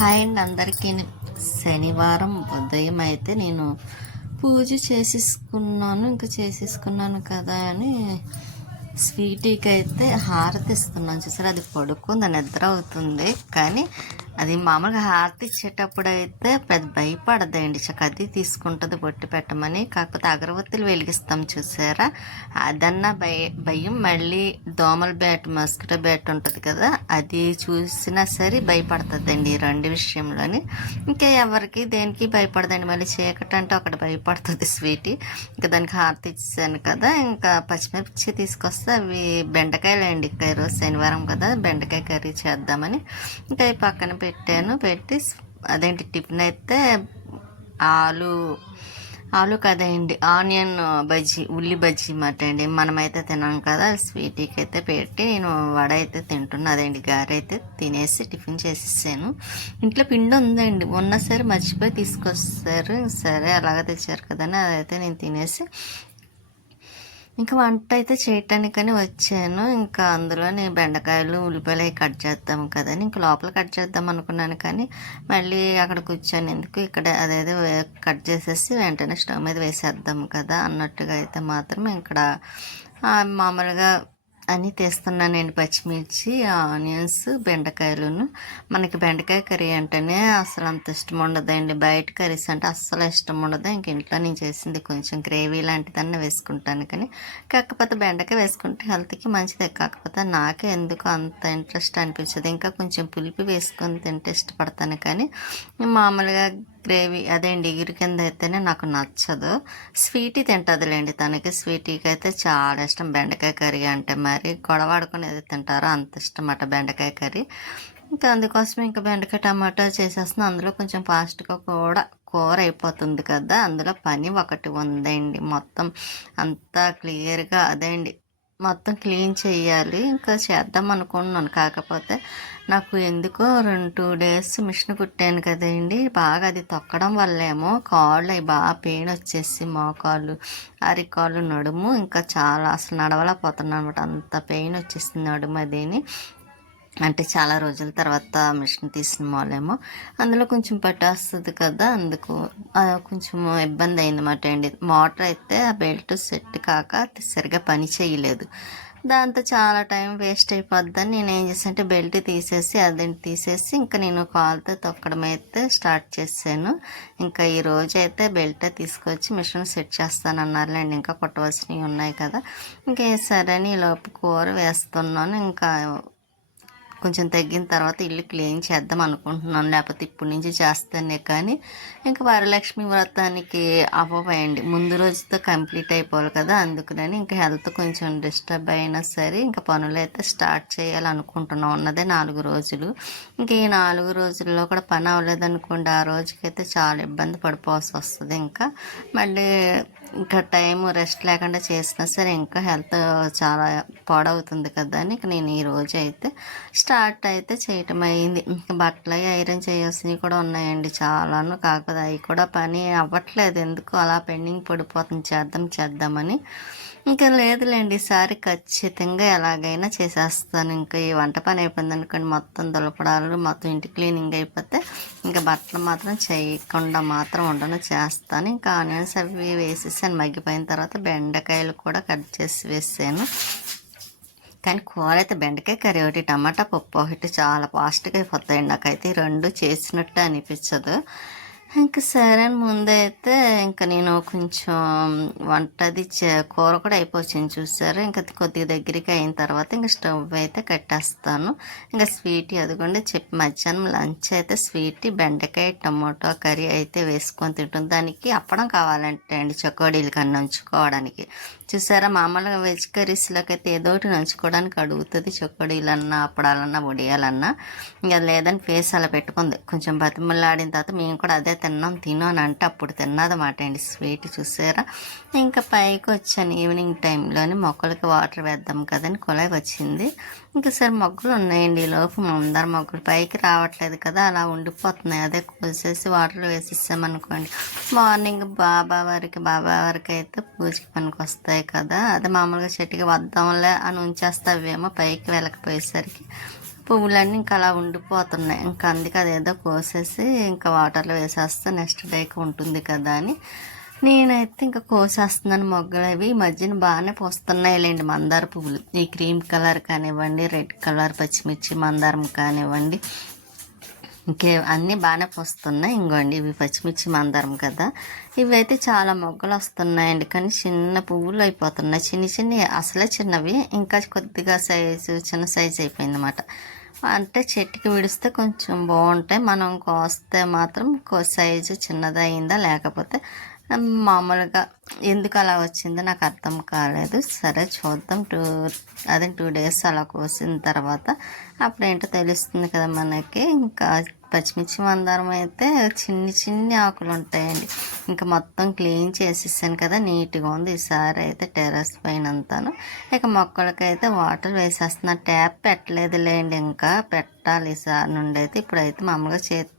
Hi అండి అందరికీ. శనివారం ఉదయం అయితే నేను పూజ చేసేసుకున్నాను కదా అని స్వీటీకి అయితే హారతి ఇస్తున్నాను. చూసారు, అది పడుకుంది, నిద్ర అవుతుంది. కానీ అది మామూలుగా హారతి ఇచ్చేటప్పుడు అయితే పెద్ద భయపడదండి, అది తీసుకుంటుంది బొట్టు పెట్టమని. కాకపోతే అగరబత్తులు వెలిగిస్తాం చూసారా, అదన్నా భయం. మళ్ళీ దోమల బ్యాట్, మస్కిటో బ్యాట్ ఉంటుంది కదా, అది చూసినా సరే భయపడుతుందండి ఈ రెండు విషయంలోని. ఇంకా ఎవరికి దేనికి భయపడదండి. మళ్ళీ చీకటి అంటే ఒకటి భయపడుతుంది స్వీటీ. ఇంకా దానికి హారతి ఇచ్చాను కదా, ఇంకా పచ్చిమిర్చి తీసుకొస్తే అవి బెండకాయలు ఇంకా ఈరోజు శనివారం కదా, బెండకాయ కర్రీ చేద్దామని ఇంకా ఈ పక్కన పెట్టి టిఫిన్ అయితే ఆలు కదండి, ఆనియన్ బజ్జీ, ఉల్లి బజ్జీ మాట అండి. మనమైతే తినాం కదా, స్వీటీకి అయితే పెట్టి నేను వడ అయితే తింటున్నా. గారె అయితే తినేసి టిఫిన్ చేసేసాను. ఇంట్లో పిండి ఉందండి, ఉన్నా సరే మర్చిపోయి తీసుకొస్తారు. సరే అలాగే తెచ్చారు కదని అదైతే నేను తినేసి ఇంకా వంట అయితే చేయటానికని వచ్చాను. ఇంకా అందులోని బెండకాయలు, ఉల్లిపాయలు అవి కట్ చేద్దాం కదని ఇంకా లోపల కట్ చేద్దాం అనుకున్నాను. కానీ మళ్ళీ అక్కడ కూర్చొని ఎందుకు, ఇక్కడ అదేదో కట్ చేసేసి వెంటనే స్టవ్ మీద వేసేద్దాం కదా అన్నట్టుగా అయితే మాత్రం ఇక్కడ మామూలుగా అని తీస్తున్నానండి. పచ్చిమిర్చి, ఆనియన్స్, బెండకాయలను. మనకి బెండకాయ కర్రీ అంటేనే అసలు అంత ఇష్టం ఉండదండి. బయట కర్రీస్ అంటే అస్సలు ఇష్టం ఉండదు. ఇంక ఇంట్లో నేను చేసింది కొంచెం గ్రేవీ లాంటిదన్నా వేసుకుంటాను. కానీ కాకపోతే బెండకాయ వేసుకుంటే హెల్త్కి మంచిదే. కాకపోతే నాకే ఎందుకు అంత ఇంట్రెస్ట్ అనిపించదు. ఇంకా కొంచెం పులిపి వేసుకొని తింటే ఇష్టపడతాను. కానీ మామూలుగా గ్రేవీ ఇగురు కింద అయితేనే నాకు నచ్చదు. స్వీటీ తింటుందిలేండి, తనకి స్వీటీకి అయితే చాలా ఇష్టం బెండకాయ కర్రీ అంటే. మరి గొడవాడుకొని ఏది తింటారో అంత ఇష్టం అన్నమాట బెండకాయ కర్రీ. ఇంకా అందుకోసం ఇంకా బెండకాయ టమాటా చేసేస్తున్నాను. అందులో కొంచెం ఫాస్ట్గా కూడా కూర అయిపోతుంది కదా. అందులో పని ఒకటి ఉందండి, మొత్తం అంతా క్లియర్గా మొత్తం క్లీన్ చేయాలి. ఇంకా చేద్దాం అనుకుంటున్నాను. కాకపోతే నాకు ఎందుకో 2 డేస్ మిషన్ కుట్టాను కదండి, బాగా అది తొక్కడం వల్లేమో కాళ్ళు అవి బాగా పెయిన్ వచ్చేసి మోకాళ్ళు, అరికాళ్ళు, నడుము ఇంకా చాలా అసలు నడవలేకపోతున్నాను అనమాట. అంత పెయిన్ వచ్చేసింది నడుము అదేని. అంటే చాలా రోజుల తర్వాత మిషన్ తీసిన వాళ్ళేమో అందులో కొంచెం పట్టేస్తుంది కదా, అందుకు కొంచెం ఇబ్బంది అయిందన్నమాట అండి. మోటార్ అయితే ఆ బెల్ట్ సెట్ కాక సరిగా పని చేయలేదు. దాంతో చాలా టైం వేస్ట్ అయిపోద్దని నేను ఏం చేసానంటే బెల్ట్ తీసేసి ఇంకా నేను కాల్తో తొక్కడం అయితే స్టార్ట్ చేశాను. ఇంకా ఈ రోజు అయితే బెల్ట్ తీసుకొచ్చి మిషన్ సెట్ చేస్తానన్నారులేండి, ఇంకా కుట్టవలసినవి ఉన్నాయి కదా. ఇంకా సరే అని ఈలోపు కూర వేస్తున్నాను. ఇంకా కొంచెం తగ్గిన తర్వాత ఇల్లు క్లీన్ చేద్దాం అనుకుంటున్నాను, లేకపోతే ఇప్పటి నుంచి చేస్తానే. కానీ ఇంకా వరలక్ష్మి వ్రతానికి అవ్వండి, ముందు రోజుతో కంప్లీట్ అయిపోవాలి కదా. అందుకని ఇంకా హెల్త్ కొంచెం డిస్టర్బ్ అయినా సరే ఇంకా పనులు అయితే స్టార్ట్ చేయాలనుకుంటున్నాం. ఉన్నదే 4 రోజులు. ఇంక ఈ 4 రోజుల్లో కూడా పని అవ్వలేదనుకోండి, ఆ రోజుకైతే చాలా ఇబ్బంది పడిపోవాల్సి వస్తుంది. ఇంకా మళ్ళీ ఇంకా టైం రెస్ట్ లేకుండా చేసినా సరే ఇంకా హెల్త్ చాలా పాడవుతుంది కదా అని నేను ఈ రోజు అయితే స్టార్ట్ అయితే చేయటం అయింది. ఇంకా బట్టలు ఐరన్ చేయాల్సినవి కూడా ఉన్నాయండి చాలాను. కాకపోతే అవి కూడా పని అవ్వట్లేదు, ఎందుకు అలా పెండింగ్ పడిపోతుంది. చేద్దామని ఇంకా లేదులేండి, ఈసారి ఖచ్చితంగా ఎలాగైనా చేసేస్తాను. ఇంకా ఈ వంట పని అయిపోయింది అనుకోండి, మొత్తం దులపడాలు, మొత్తం ఇంటి క్లీనింగ్ అయిపోతే ఇంకా బట్టలు మాత్రం చేయకుండా మాత్రం ఉండను, చేస్తాను. ఇంకా ఆనియన్స్ అవి వేసేసాను. మగ్గిపోయిన తర్వాత బెండకాయలు కూడా కట్ చేసి వేసాను. కానీ కూర అయితే బెండకాయ కర్రీ ఒకటి, టమాటా పప్పు ఒకటి చాలా ఫాస్ట్గా అయిపోతాయండి. నాకైతే 2 చేసినట్టు అనిపించదు. ఇంకా సరే అని ముందైతే ఇంకా నేను కొంచెం వంటది కూర కూడా అయిపోయింది చూసారు. ఇంకా కొద్దిగా దగ్గరికి అయిన తర్వాత ఇంకా స్టవ్ అయితే కట్టేస్తాను. ఇంకా స్వీట్ అదిగోండి మధ్యాహ్నం లంచ్ అయితే స్వీట్ బెండకాయ టమాటో కర్రీ అయితే వేసుకొని తింటుంది. దానికి అప్పడం కావాలంటే అండి, చకోడీలు కన్నా నంచుకోవడానికి. చూసారా, మామూలుగా వెజ్ కర్రీస్లోకి అయితే ఏదో ఒకటి నంచుకోవడానికి అడుగుతుంది, చకోడీలన్నా అప్పడాలన్నా వడియాలన్నా. ఇంకా లేదని ఫేస్ అలా పెట్టుకుంది. కొంచెం బతిమలాడిన తర్వాత మేము కూడా అదే తిను అని అంటే అప్పుడు తిన్నదన్నమాట అండి స్వీట్. చూసారా, ఇంకా పైకి వచ్చాను ఈవినింగ్ టైంలోని, మొక్కలకి వాటర్ వేద్దాం కదని కుళాయి వచ్చింది. ఇంకా సరే మొగ్గలు ఉన్నాయండి, ఈ లోపు మందార మొగ్గలు పైకి రావట్లేదు కదా, అలా ఉండిపోతున్నాయి. అదే కోసేసి వాటర్లో వేసేసామనుకోండి, మార్నింగ్ బాబా వారికి అయితే పూజకి పనికి వస్తాయి కదా. అదే మామూలుగా చెట్టుకి వద్దాంలే అని ఉంచేస్తావేమో, పైకి వెళ్ళకపోయేసరికి పువ్వులన్నీ ఇంకా అలా ఉండిపోతున్నాయి. ఇంకా అందుకే అదేదో కోసేసి ఇంకా వాటర్లో వేసేస్తే నెక్స్ట్ డేకి ఉంటుంది కదా అని నేనైతే ఇంకా కోసేస్తున్నాను. మొగ్గలు అవి ఈ మధ్యన బాగానే పోస్తున్నాయిలేండి మందార పువ్వులు. ఈ క్రీమ్ కలర్ కానివ్వండి, రెడ్ కలర్ పచ్చిమిర్చి మందారం కానివ్వండి, అన్నీ బాగానే పోస్తున్నాయి. ఇంకోండి ఇవి పచ్చిమిర్చి మందారం కదా, ఇవైతే చాలా మొగ్గలు వస్తున్నాయండి. కానీ చిన్న పువ్వులు అయిపోతున్నాయి, చిన్ని అసలే చిన్నవి, ఇంకా కొద్దిగా చిన్న సైజు అయిపోయింది అన్నమాట. అంటే చెట్టుకి విడిస్తే కొంచెం బాగుంటాయి, మనం కోస్తే మాత్రం సైజు చిన్నది అయిందా లేకపోతే మామూలుగా ఎందుకు అలా వచ్చిందో నాకు అర్థం కాలేదు. సరే చూద్దాం. 2 డేస్ అలా కోసిన తర్వాత అప్పుడేంటో తెలుస్తుంది కదా మనకి. ఇంకా పచ్చిమిర్చి మందారం అయితే చిన్ని ఆకులు ఉంటాయండి. ఇంకా మొత్తం క్లీన్ చేసేసాను కదా, నీట్గా ఉంది. ఈసారి అయితే టెర్రస్ పైన అంతాను ఇక మొక్కలకైతే వాటర్ వేసేస్తున్నా. ట్యాప్ పెట్టలేదులేండి, ఇంకా పెట్టాలి ఈసారి నుండి అయితే. ఇప్పుడైతే మామూలుగా చేతితో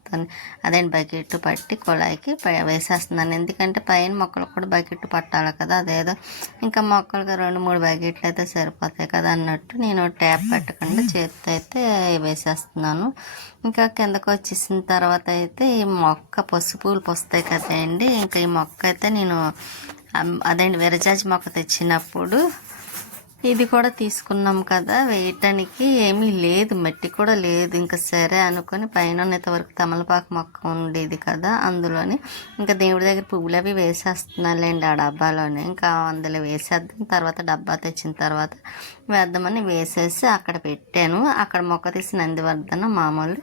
అదే బకెట్ పట్టి కుళాయికి వేసేస్తున్నాను. ఎందుకంటే పైన మొక్కలకు కూడా బకెట్ పట్టాలి కదా, అదేదో ఇంకా మొక్కలకి 2-3 బకెట్లు అయితే సరిపోతాయి కదా అన్నట్టు నేను ట్యాప్ పెట్టకుండా చేతితో అయితే వేసేస్తున్నాను. ఇంకా కిందకు వచ్చేసిన తర్వాత అయితే ఈ మొక్క పసుపులు పోస్తాయి కదండి. ఇంకా ఈ మొక్క అయితే నేను అదేంటి విరజాజి మొక్క తెచ్చినప్పుడు ఇది కూడా తీసుకున్నాం కదా, వేయటానికి ఏమీ లేదు, మట్టి కూడా లేదు. ఇంకా సరే అనుకొని పైన ఇంతవరకు తమలపాకు మొక్క ఉండేది కదా, అందులోని ఇంకా దేవుడి దగ్గర పువ్వులు అవి వేసేస్తున్నానులేండి ఆ డబ్బాలోనే. ఇంకా అందులో వేసేద్దాం, తర్వాత డబ్బా తెచ్చిన తర్వాత వేద్దామని వేసేసి అక్కడ పెట్టాను. అక్కడ మొక్క తీసి నందివర్ధన మామూలు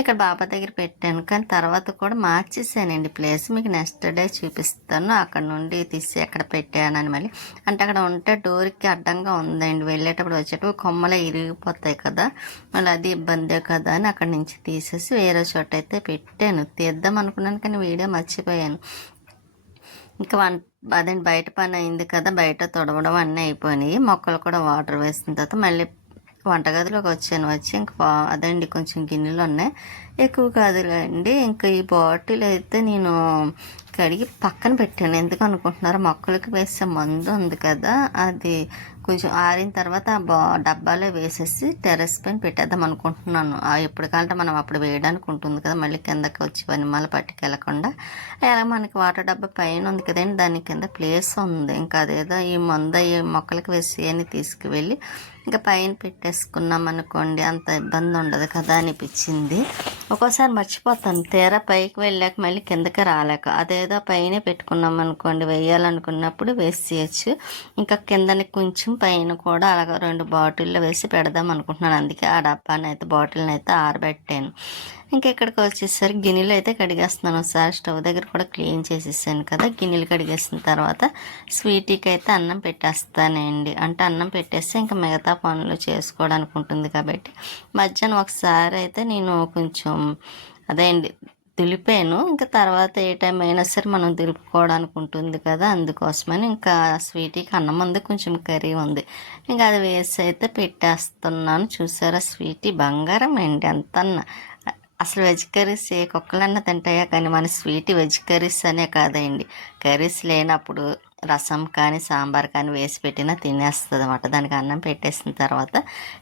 ఇక్కడ బాబా దగ్గర పెట్టాను. కానీ తర్వాత కూడా మార్చేసానండి ప్లేస్, మీకు నెక్స్ట్ డే చూపిస్తాను. అక్కడ నుండి తీసి అక్కడ పెట్టానని మళ్ళీ అంటే అక్కడ ఉంటే డోర్కి అడ్డంగా ఉందండి, వెళ్ళేటప్పుడు వచ్చేటప్పుడు కొమ్మలే ఇరిగిపోతాయి కదా, మళ్ళీ అది ఇబ్బందే కదా అని అక్కడి నుంచి తీసేసి వేరే చోట అయితే పెట్టాను. తీద్దాం అనుకున్నాను కానీ వీడియో మర్చిపోయాను. ఇంకా అదేంటి బయట పని అయింది కదా, బయట తొడవడం అన్నీ అయిపోయినాయి. మొక్కలు కూడా వాటర్ వేసిన తర్వాత మళ్ళీ వంటగదిలోకి వచ్చి ఇంకా అదండి కొంచెం గిన్నెలు ఉన్నాయి, ఎక్కువ కాదులేండి. ఇంకా ఈ బాటిల్ అయితే నేను కడిగి పక్కన పెట్టాను. ఎందుకు అనుకుంటున్నారు, మొక్కలకి వేసే మందు ఉంది కదా, అది కొంచెం ఆరిన తర్వాత డబ్బాలో వేసేసి టెర్రస్ పైన పెట్టేద్దాం అనుకుంటున్నాను. ఎప్పటికంటే మనం అప్పుడు వేయడానికి ఉంటుంది కదా, మళ్ళీ కిందకి వచ్చి వనిమాల పట్టుకెళ్ళకుండా. ఎలా మనకి వాటర్ డబ్బా పైన ఉంది కదండి, దాని కింద ప్లేస్ ఉంది. ఇంకా అదేదో ఈ మందు ఈ మొక్కలకి వేసి అని తీసుకువెళ్ళి ఇంకా పైన పెట్టేసుకున్నాం అనుకోండి, అంత ఇబ్బంది ఉండదు కదా అనిపించింది. ఒక్కోసారి మర్చిపోతాను, తీరా పైకి వెళ్ళాక మళ్ళీ కిందకి రాలేక. అదేదో పైన పెట్టుకున్నాం అనుకోండి, వేయాలనుకున్నప్పుడు వేసేయచ్చు. ఇంకా కిందని కొంచెం పైన కూడా అలాగ 2 బాటిల్లో వేసి పెడదాం అనుకుంటున్నాను. అందుకే ఆ డబ్బాని అయితే బాటిల్ని అయితే ఆరబెట్టాను. ఇంకా ఇక్కడికి వచ్చేసరికి గిన్నెలు అయితే కడిగేస్తున్నాను. ఒకసారి స్టవ్ దగ్గర కూడా క్లీన్ చేసేసాను కదా. గిన్నెలు కడిగేసిన తర్వాత స్వీటీకి అయితే అన్నం పెట్టేస్తానండి. అంటే అన్నం పెట్టేస్తే ఇంకా మిగతా పనులు చేసుకోవడానికి ఉంటుంది కాబట్టి మధ్యాహ్నం ఒకసారి అయితే నేను కొంచెం అదే అండి దులిపాను. ఇంకా తర్వాత ఏ టైం అయినా సరే మనం దులుపుకోవడానికి ఉంటుంది కదా, అందుకోసమని ఇంకా స్వీటీకి అన్నం ఉంది, కొంచెం కర్రీ ఉంది, ఇంకా అది వేసి అయితే పెట్టేస్తున్నాను. చూసారా స్వీటీ బంగారం అండి అంతన్నా. అసలు వెజ్ కర్రీస్ ఏ కుక్కలన్నా తింటాయా, కానీ మన స్వీట్ వెజ్ కర్రీస్ అనే కాదండి, కర్రీస్ లేనప్పుడు రసం కానీ సాంబార్ కానీ వేసి పెట్టినా తినేస్తుంది అన్నమాట. దానికి అన్నం పెట్టేసిన తర్వాత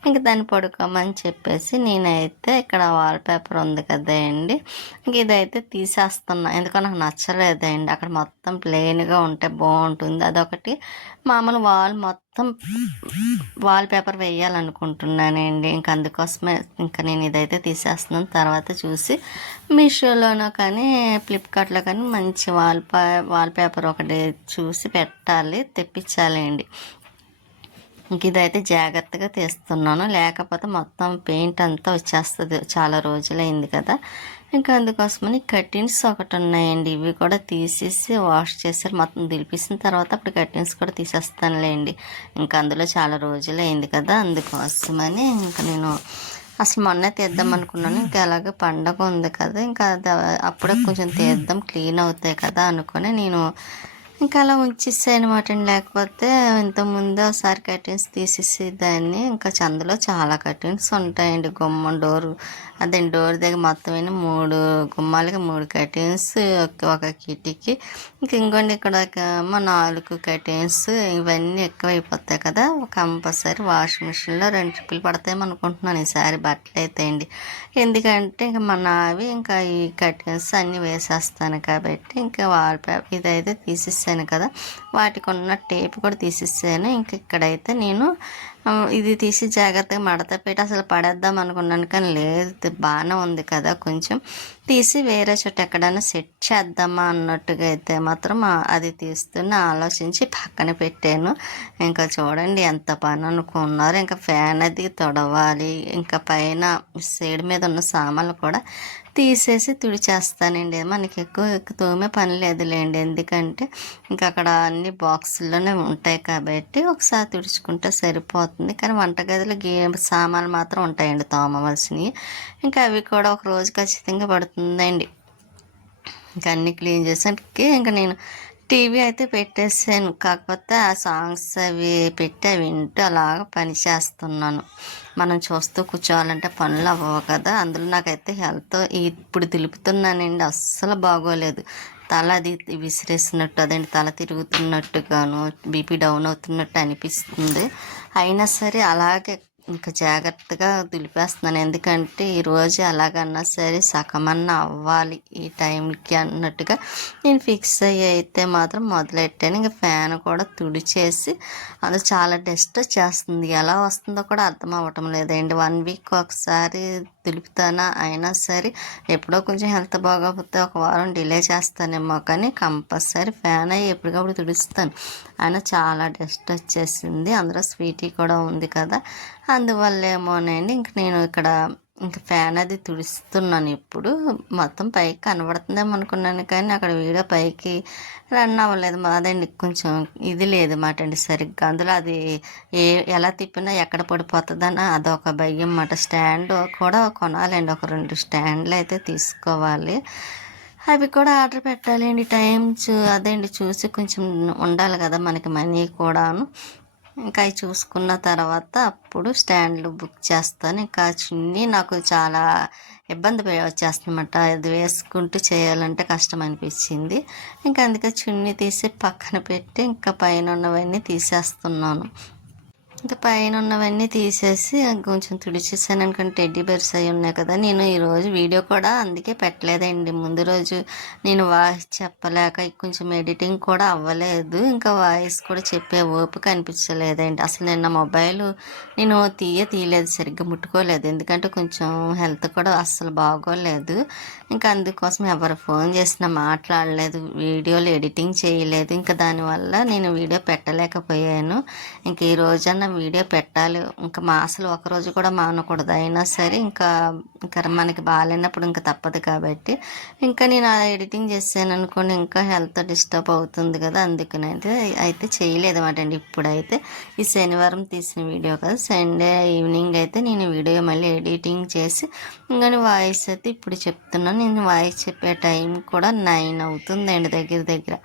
ఇంక దాన్ని పడుకోమని చెప్పేసి నేనైతే ఇక్కడ వాల్పేపర్ ఉంది కదండి, ఇంక ఇదైతే తీసేస్తున్నా. ఎందుకో నాకు నచ్చలేదండి, అక్కడ మొత్తం ప్లెయిన్గా ఉంటే బాగుంటుంది. అదొకటి మామూలు వాల్ మొత్తం వాల్పేపర్ వేయాలనుకుంటున్నానండి. ఇంక అందుకోసమే ఇంకా నేను ఇదైతే తీసేస్తున్నాను. తర్వాత చూసి మీషోలోనో కానీ ఫ్లిప్కార్ట్లో కానీ మంచి వాల్పేపర్ ఒకటి చూసి పెట్టాలి, తెప్పించాలండి. ఇంక ఇదైతే జాగ్రత్తగా తీస్తున్నాను, లేకపోతే మొత్తం పెయింట్ అంతా వచ్చేస్తుంది, చాలా రోజులైంది కదా. ఇంకా అందుకోసమని కర్టెన్స్ ఒకటి ఉన్నాయండి, ఇవి కూడా తీసేసి వాష్ చేసి మొత్తం దులిపేసిన తర్వాత అప్పుడు కర్టెన్స్ కూడా తీసేస్తానులేండి. ఇంకా అందులో చాలా రోజులైంది కదా, అందుకోసమని ఇంకా నేను అసలు మొన్నే తీద్దాం అనుకున్నాను. ఇంకా అలాగే పండగ ఉంది కదా, ఇంకా అప్పుడే కొంచెం తీద్దాం క్లీన్ అవుతాయి కదా అనుకొని నేను ఇంకా అలా ఉంచేసాను అనమాట అండి. లేకపోతే ఇంతకుముందు ఒకసారి కర్టెన్స్ తీసేసి దాన్ని ఇంకా అందులో చాలా కర్టెన్స్ ఉంటాయండి. గుమ్మం డోరు అదండి, డోర్ దగ్గర మొత్తం 3 గుమ్మాలకి 3 కర్టెన్స్, ఒక కిటికీ, ఇంకోండి ఇక్కడ ఏమో 4 కర్టెన్స్. ఇవన్నీ ఎక్కువైపోతాయి కదా, కంపల్సరీ వాషింగ్ మిషన్లో 2 ట్రిప్పులు పడతాయేమో అనుకుంటున్నాను ఈసారి బట్టలు అయితే అండి. ఎందుకంటే ఇంకా నావి ఇంకా ఈ కర్టెన్స్ అన్నీ వేసేస్తాను కాబట్టి ఇంకా వాల్ పేపర్ ఇదైతే తీసేసాను కదా, వాటికి ఉన్న టేప్ కూడా తీసేసాను. ఇంక ఇక్కడైతే నేను ఇది తీసి జాగ్రత్తగా మడత పెట్టి అసలు పడేద్దాం అనుకున్నాను, కానీ లేదు బాగానే ఉంది కదా, కొంచెం తీసి వేరే చోట ఎక్కడైనా సెట్ చేద్దామా అన్నట్టుగా అయితే మాత్రం అది తీస్తున్న ఆలోచించి పక్కన పెట్టాను. ఇంకా చూడండి ఎంత పని అనుకున్నారు. ఇంకా ఫ్యాన్ అది తొడవాలి, ఇంకా పైన సైడ్ మీద ఉన్న సామాన్లు కూడా తీసేసి తుడిచేస్తానండి. మనకి ఎక్కువ తోమే పని లేదులేండి, ఎందుకంటే ఇంకా అక్కడ అన్ని బాక్సుల్లోనే ఉంటాయి కాబట్టి ఒకసారి తుడుచుకుంటే సరిపోతుంది. కానీ వంటగదిలో సామాన్లు మాత్రం ఉంటాయండి తోమవలసినవి, ఇంకా అవి కూడా ఒక రోజు ఖచ్చితంగా పడుతుందండి. ఇంకా అన్నీ క్లీన్ చేసానికి ఇంకా నేను టీవీ అయితే పెట్టేసాను, కాకపోతే ఆ సాంగ్స్ అవి పెట్టి అవి వింటూ అలాగ పని చేస్తున్నాను. మనం చూస్తూ కూర్చోవాలంటే పనులు అవ్వవు కదా, అందులో నాకైతే హెల్త్ ఇప్పుడు దులుపుతున్నానండి, అస్సలు బాగోలేదు. తల అది విసిరేసినట్టు, అదేంటి తల తిరుగుతున్నట్టుగాను, బీపీ డౌన్ అవుతున్నట్టు అనిపిస్తుంది. అయినా సరే అలాగే ఇంకా జాగ్రత్తగా దులిపేస్తున్నాను, ఎందుకంటే ఈరోజు ఎలాగన్నా సరే సగమన్నా అవ్వాలి ఈ టైంకి అన్నట్టుగా నేను ఫిక్స్ అయ్యి అయితే మాత్రం మొదలెట్టాను. ఇంకా ఫ్యాన్ కూడా తుడిచేసి అది చాలా డస్ట్ చేస్తుంది, ఎలా వస్తుందో కూడా అర్థం అవ్వటం లేదండి. 1 వీక్ ఒకసారి దులుపుతానా, అయినా సరే ఎప్పుడో కొంచెం హెల్త్ బాగోకపోతే ఒక వారం డిలే చేస్తానేమో, కానీ కంపల్సరీ ఫ్యాన్ అయ్యి ఎప్పటికప్పుడు తుడుస్తాను. అయినా చాలా డస్ట్ వచ్చేసింది, అందులో స్వీటీ కూడా ఉంది కదా, అందువల్ల ఏమోనండి. ఇంక నేను ఇక్కడ ఇంకా ఫ్యాన్ అది తుడుస్తున్నాను. ఇప్పుడు మొత్తం పైకి కనబడుతుందేమో అనుకున్నాను, కానీ అక్కడ వీడియో పైకి రన్ అవ్వలేదు. అదండి కొంచెం ఇది లేదు మాట అండి సరిగ్గా, అందులో అది ఎలా తిప్పినా ఎక్కడ పడిపోతుందని అదొక భయం మాట. స్టాండ్ కూడా కొనాలండి, ఒక 2 స్టాండ్లు అయితే తీసుకోవాలి, అవి కూడా ఆర్డర్ పెట్టాలండి. టైమ్స్ అదేంటి చూసి కొంచెం ఉండాలి కదా మనకి మనీ కూడాను. ఇంకా అవి చూసుకున్న తర్వాత అప్పుడు స్టాండ్లు బుక్ చేస్తాను. ఇంకా చున్నీ నాకు చాలా ఇబ్బంది వచ్చేస్తుందన్నమాట, అది వేసుకుంటూ చేయాలంటే కష్టం అనిపించింది. ఇంకా అందుకే చున్నీ తీసి పక్కన పెట్టి ఇంకా పైన ఉన్నవన్నీ తీసేస్తున్నాను. ఇంకా పైన ఉన్నవన్నీ తీసేసి కొంచెం తుడిచేసాను. అనుకుంటే టెడ్డీ బెర్స్ అవి ఉన్నాయి కదా, నేను ఈరోజు వీడియో కూడా అందుకే పెట్టలేదండి. ముందు రోజు నేను వాయిస్ చెప్పలేక కొంచెం ఎడిటింగ్ కూడా అవ్వలేదు, ఇంకా వాయిస్ కూడా చెప్పే ఓపిక అనిపించలేదండి. అసలు నిన్న మొబైల్ నేను తీయలేదు, సరిగ్గా ముట్టుకోలేదు, ఎందుకంటే కొంచెం హెల్త్ కూడా అస్సలు బాగోలేదు. ఇంకా అందుకోసం ఎవరు ఫోన్ చేసినా మాట్లాడలేదు, వీడియోలు ఎడిటింగ్ చేయలేదు. ఇంకా దానివల్ల నేను వీడియో పెట్టలేకపోయాను. ఇంక ఈ రోజన్నా వీడియో పెట్టాలి, ఇంకా అసలు ఒకరోజు కూడా మానకూడదు. అయినా సరే ఇంకా మనకి బాగాలేనప్పుడు ఇంకా తప్పదు కాబట్టి ఇంకా నేను ఎడిటింగ్ చేసాను అనుకోండి, ఇంకా హెల్త్ డిస్టర్బ్ అవుతుంది కదా, అందుకనైతే చేయలేదు అన్నమాట అండి. ఇప్పుడైతే ఈ శనివారం తీసిన వీడియో కదా, సండే ఈవినింగ్ అయితే నేను వీడియో మళ్ళీ ఎడిటింగ్ చేసి ఇంకా వాయిస్ అయితే ఇప్పుడు చెప్తున్నాను. నేను వాయిస్ చెప్పే టైం కూడా 9 అవుతుందండి దగ్గర.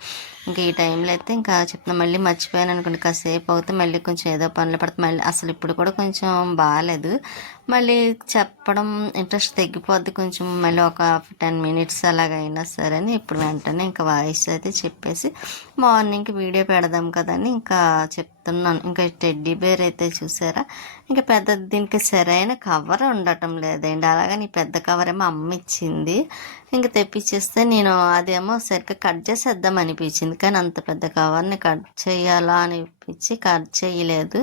ఇంకా ఈ టైంలో అయితే ఇంకా చెప్తున్నా, మళ్ళీ మర్చిపోయాను అనుకోండి, కాసేపు అవుతే మళ్ళీ కొంచెం ఏదో పనులు పడితే మళ్ళీ అసలు ఇప్పుడు కూడా కొంచెం బాగాలేదు, మళ్ళీ చెప్పడం ఇంట్రెస్ట్ తగ్గిపోద్ది కొంచెం, మళ్ళీ ఒక 10 మినిట్స్ అలాగైనా సరే అని ఇప్పుడు వెంటనే ఇంకా వాయిస్ అయితే చెప్పేసి మార్నింగ్కి వీడియో పెడదాం కదని ఇంకా చెప్తున్నాను. ఇంకా టెడ్డీ బేర్ అయితే చూసారా, ఇంకా పెద్ద దీనికి సరైన కవర్ ఉండటం లేదండి, అలాగని పెద్ద కవర్ ఏమో అమ్మ ఇచ్చింది, ఇంకా తెప్పించేస్తే నేను అదేమో సరిగ్గా కట్ చేసేద్దాం అనిపించింది, కానీ అంత పెద్ద కవర్ని కట్ చేయాలా అనిపించి కట్ చేయలేదు,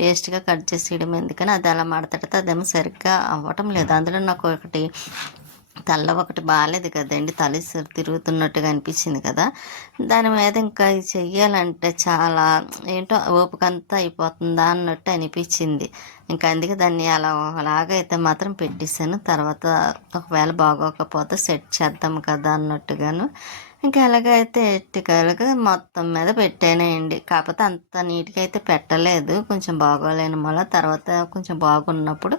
వేస్ట్గా కట్ చేసేయడం ఎందుకని అది అలా మాడతాడితే అదేమో సరిగ్గా అవ్వటం లేదు. అందులో నాకు ఒకటి బాగాలేదు కదండి, తల తిరుగుతున్నట్టుగా అనిపించింది కదా, దాని మీద ఇంకా ఇది చెయ్యాలంటే చాలా ఏంటో ఓపిక అంతా అయిపోతుందా అన్నట్టు అనిపించింది. ఇంకా అందుకే దాన్ని అలాగైతే మాత్రం పెట్టేశాను. తర్వాత ఒకవేళ బాగోకపోతే సెట్ చేద్దాం కదా అన్నట్టుగాను ఇంకా ఎలాగైతే ఎట్టికలుగా మొత్తం మీద పెట్టానండి. కాకపోతే అంత నీట్గా అయితే పెట్టలేదు, కొంచెం బాగోలేని వల్ల. తర్వాత కొంచెం బాగున్నప్పుడు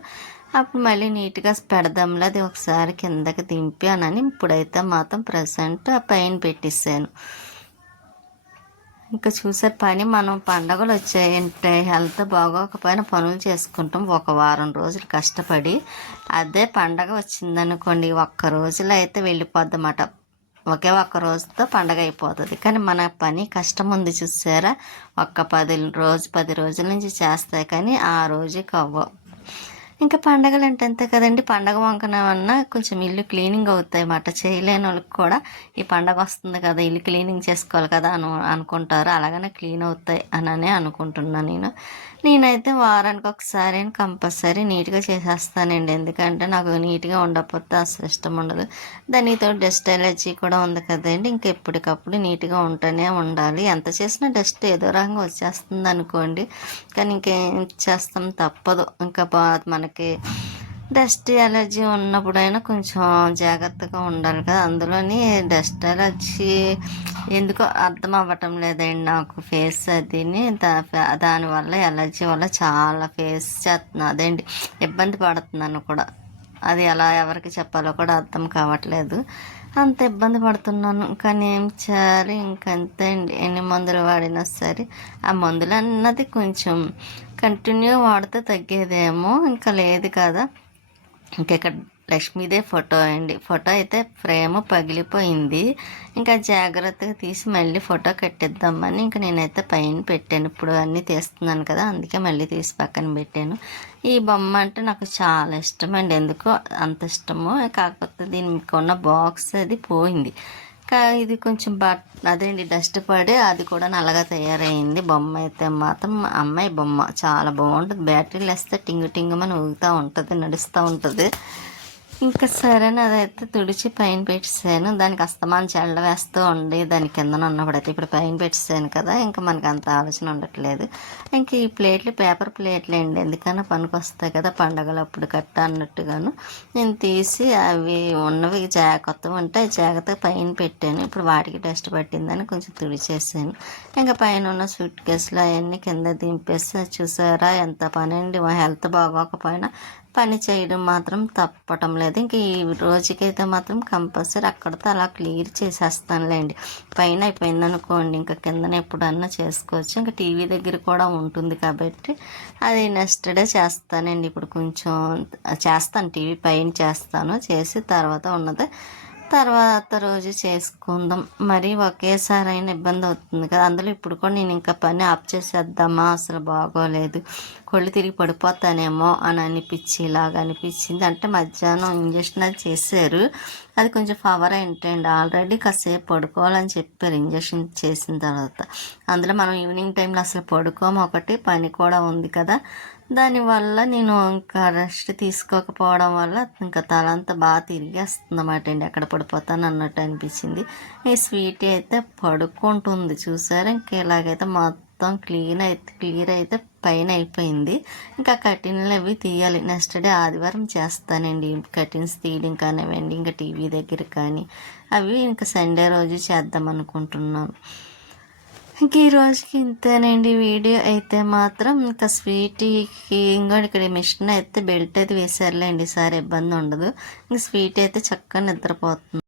అప్పుడు మళ్ళీ నీట్గా పెడదాంలో అది ఒకసారి కిందకి దింపానని ఇప్పుడైతే మాత్రం ప్రజెంట్ ఆ పైన పెట్టేసాను. ఇంకా చూసారు పని మనం పండగలు వచ్చాయంటే హెల్త్ బాగోకపోయినా పనులు చేసుకుంటాం ఒక వారం రోజులు కష్టపడి. అదే పండగ వచ్చిందనుకోండి ఒక్క రోజులో అయితే వెళ్ళిపోద్దన్నమాట. ఒకే ఒక్క రోజుతో పండగ అయిపోతుంది. కానీ మన పని కష్టం ఉంది చూసారా, 10 రోజుల నుంచి చేస్తాయి కానీ ఆ రోజుకి అవ్వవు. ఇంకా పండగలు అంటే అంతే కదండి. పండగ వంకనమన్నా కొంచెం ఇల్లు క్లీనింగ్ అవుతాయి అన్నమాట. చేయలేని వాళ్ళకి కూడా ఈ పండగ వస్తుంది కదా, ఇల్లు క్లీనింగ్ చేసుకోవాలి కదా అనుకుంటారు. అలాగనే క్లీన్ అవుతాయి అని అనుకుంటున్నాను. నేనైతే వారానికి ఒకసారి కంపల్సరీ నీట్గా చేసేస్తానండి. ఎందుకంటే నాకు నీట్గా ఉండకపోతే అసలు ఇష్టం ఉండదు. దానితో డస్ట్ ఎలర్జీ కూడా ఉంది కదండి. ఇంకా ఎప్పటికప్పుడు నీట్గా ఉంటూనే ఉండాలి. ఎంత చేసినా డస్ట్ ఏదో రకంగా వచ్చేస్తుంది అనుకోండి. కానీ ఇంకేం చేస్తాం, తప్పదు. ఇంకా మనకి డస్ట్ ఎలర్జీ ఉన్నప్పుడైనా కొంచెం జాగ్రత్తగా ఉండాలి కదా. అందులోని డస్ట్ ఎలర్జీ ఎందుకో అర్థం అవ్వటం లేదండి నాకు. ఫేస్ అదిని దానివల్ల ఎలర్జీ వల్ల చాలా ఫేస్ చేస్తున్నా అదేంటి ఇబ్బంది పడుతున్నాను కూడా. అది ఎలా ఎవరికి చెప్పాలో కూడా అర్థం కావట్లేదు. అంత ఇబ్బంది పడుతున్నాను. కానీ ఏం చేయాలి, ఇంకంతే అండి. ఎన్ని మందులు వాడినా సరే ఆ మందులు అన్నది కొంచెం కంటిన్యూ వాడితే తగ్గేదేమో, ఇంకా లేదు కదా. ఇక్కడ లక్ష్మీదే ఫోటో అండి. ఫోటో అయితే ఫ్రేమ్ పగిలిపోయింది. ఇంకా జాగ్రత్తగా తీసి మళ్ళీ ఫోటో కట్టిద్దామని ఇంకా నేనైతే పైన పెట్టాను. ఇప్పుడు అన్నీ తీస్తున్నాను కదా, అందుకే మళ్ళీ తీసి పక్కన పెట్టాను. ఈ బొమ్మ అంటే నాకు చాలా ఇష్టం అండి. ఎందుకో అంత ఇష్టము. కాకపోతే దీనికి ఉన్న బాక్స్ అది పోయింది. ఇది కొంచెం అదేంటి డస్ట్ పడి అది కూడా నల్లగా తయారైంది. బొమ్మ అయితే మాత్రం అమ్మాయి బొమ్మ చాలా బాగుంటుంది. బ్యాటరీలు వేస్తే టింగు టింగుమని ఊగుతూ ఉంటుంది, నడుస్తూ ఉంటుంది. ఇంకా సరేనా అదైతే తుడిచి పైన పెట్టేసాను. దానికి అస్తమానం చెళ్ళ వేస్తూ ఉండి దాని కిందన ఉన్నప్పుడైతే ఇప్పుడు పైన పెట్టేసాను కదా, ఇంకా మనకు అంత ఆలోచన ఉండట్లేదు. ఇంక ఈ ప్లేట్లు పేపర్ ప్లేట్లు అండి, ఎందుకన్నా పనికి వస్తాయి కదా పండగలప్పుడు కట్ట అన్నట్టుగాను. నేను తీసి అవి ఉన్నవి కొత్తవి ఉంటే జాగ్రత్తగా పైన పెట్టాను. ఇప్పుడు వాటికి డస్ట్ పట్టిందని కొంచెం తుడిచేసాను. ఇంకా పైన ఉన్న సూట్ కేసులు అవన్నీ కింద దింపేసి చూసారా ఎంత పని అండి. హెల్త్ బాగోకపోయినా పని చేయడం మాత్రం తప్పటం లేదు. ఇంక ఈ రోజుకైతే మాత్రం కంపల్సరీ అక్కడితో అలా క్లియర్ చేసేస్తానులేండి. పైన అయిపోయింది అనుకోండి, ఇంకా కిందన ఎప్పుడన్నా చేసుకోవచ్చు. ఇంకా టీవీ దగ్గర కూడా ఉంటుంది కాబట్టి అది నెక్స్ట్ డే చేస్తానండి. ఇప్పుడు కొంచెం చేస్తాను, టీవీ పైన చేస్తాను. చేసి తర్వాత రోజు చేసుకుందాం. మరి ఒకేసారి అయినా ఇబ్బంది అవుతుంది కదా. అందులో ఇప్పుడు కూడా నేను ఇంకా పని ఆఫ్ చేసేద్దామా, అసలు బాగోలేదు, కొళ్ళు తిరిగి పడిపోతానేమో అని ఇలాగ అనిపించింది. అంటే మధ్యాహ్నం ఇంజక్షన్ అది చేశారు. అది కొంచెం పవర్ ఏంటండి, ఆల్రెడీ కాసేపు పడుకోవాలని చెప్పారు ఇంజక్షన్ చేసిన తర్వాత. అందులో మనం ఈవినింగ్ టైంలో అసలు పడుకోము, ఒకటి పని కూడా ఉంది కదా. దానివల్ల నేను ఇంకా రెస్ట్ తీసుకోకపోవడం వల్ల ఇంకా తలంతా బాగా తిరిగేస్తుంది అన్నమాట అండి. ఎక్కడ పడిపోతాను అన్నట్టు అనిపించింది. ఈ స్వీట్ అయితే పడుకుంటుంది చూసారా. ఇంకా ఇలాగైతే మొత్తం క్లియర్ అయితే పైన అయిపోయింది. ఇంకా కటిన్లు అవి తీయాలి. నెక్స్ట్ డే ఆదివారం చేస్తానండి కటిన్స్ తీయడం కానివ్వండి, ఇంకా టీవీ దగ్గర కానీ అవి ఇంకా సండే రోజు చేద్దాం అనుకుంటున్నాను. ఇంక ఈ రోజుకి ఇంతేనండి వీడియో అయితే మాత్రం. ఇంకా స్వీట్కి ఇంకోటి ఇక్కడ మిషన్ అయితే బెల్ట్ అయితే వేసారులేండి, ఈసారి ఇబ్బంది ఉండదు. ఇంక స్వీట్ అయితే చక్కగా నిద్రపోతుంది.